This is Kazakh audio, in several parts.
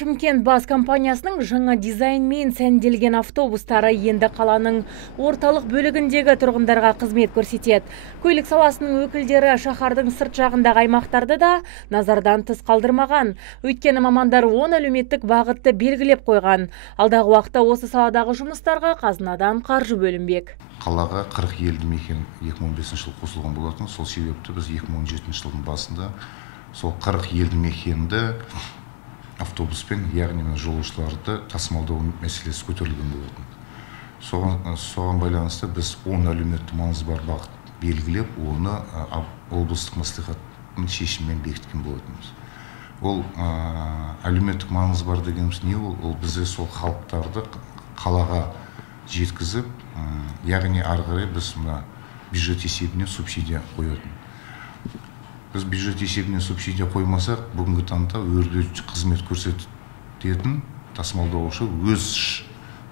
Шымкент бас компаниясының жаңа дизайнмен сәнделген автобустары енді қаланың орталық бөлігіндегі тұрғындарға қызмет көрсетеді. Көлік саласының өкілдері шаһардың сырт жағындағы аймақтарды да назардан тыс қалдырмаған. Өйткені мамандар 10 әлеуметтік бағытты белгілеп қойған. Алдағы уақытта осы саладағы жұмыстарға қазынадан қаржы бөлінбек. Қалаға 40 елді мекен 2015 жыл қосылған болатын. Сол себепті біз 2017 жылдың басында сол 40 елді мекенді автобуспен, яғни жолаушыларды тасымалдау мәселесі көтерілген болатын. Соған байланысты біз 10 әлеуметтік маңызы бар бағыт белгілеп, оны облыстық мәслихаттың шешімімен бекіткен болатынбыз. Ол әлеуметтік маңызы бар дегеніміз не? Ол бізде сол халықтарды қалаға жеткізіп, яғни ары қарай біз бюджет есебінен субсидия қоятын. Біз бюджет есебінен субсидия қоймасақ, бүгінгі таңда өрде қызмет көрсететін тасымалдаушы өз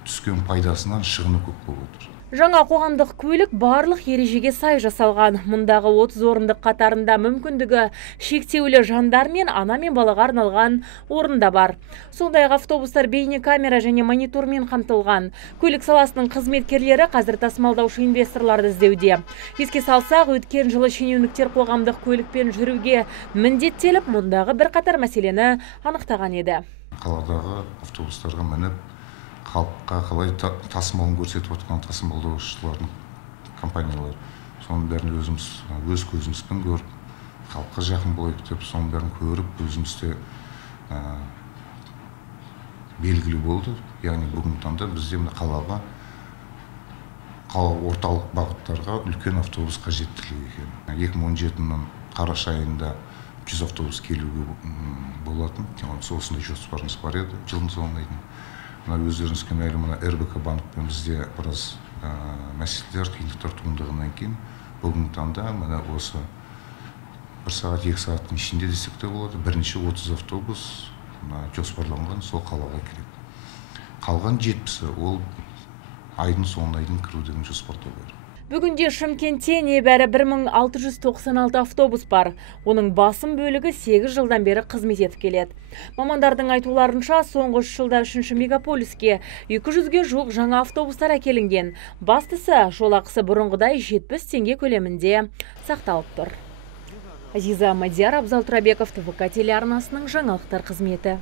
түскен пайдасынан шығыны көп болып отыр. Жаңа қоғамдық көлік барлық ережеге сай жасалған. Мұндағы 30 орындық қатарында мүмкіндігі шектеулі жандар мен ана мен балаға арналған орында бар. Сондай-ақ автобустар бейнекамера және монитормен қамтылған. Көлік саласының қызметкерлері қазір тасымалдаушы инвесторларды іздеуде. Еске салсақ, өткен жылы шенеуніктер қоғамдық көлікпен жүруге міндеттеліп, мұндағы бірқатар мәселені анықтаған еді. Қаладағы автобустарға мініп, халыққа қалай тасымалын көрсетіп отқан тасымалдаушылардың компаниялар. Соның бәрін өз көзімізбен көріп, халыққа жақын болайық деп, соның бәрін көріп, өзімізде белгілі болды. Яғни бүгінгі таңда бізде қалаға орталық бағыттарға үлкен автобус қажеттілігі екен. 2017-нің қараша айында 100 автобус келуге болатын. Осындай жоспарымыз бар еді жылдың соңына дейін. Өздеріңізге мәлім, РБК банкпен бізде біраз мәселелер, қиындықтар туындағаннан кейін бүгінгі таңда осы 1 сағат, 2 сағаттың ішінде десек те болады, бірінші 30 автобус жоспарланған сол қалаға келеді. Қалған 70-і ол айдың соңына дейін кіру деген жоспарда бар. Бүгінде Шымкентте небәрі 1696 автобус бар. Оның басым бөлігі 8 жылдан бері қызмет етіп келеді. Мамандардың айтуларынша, соңғы 3 жылда 3-ші мегаполиске 200-ге жуық жаңа автобустар әкелінген. Бастысы, жолақысы бұрынғыдай 70 теңге көлемінде сақталып тұр. Азиза Мадияр, Абзал Тұрабеков, ТВК телеарнасының жаңалықтар қызметі.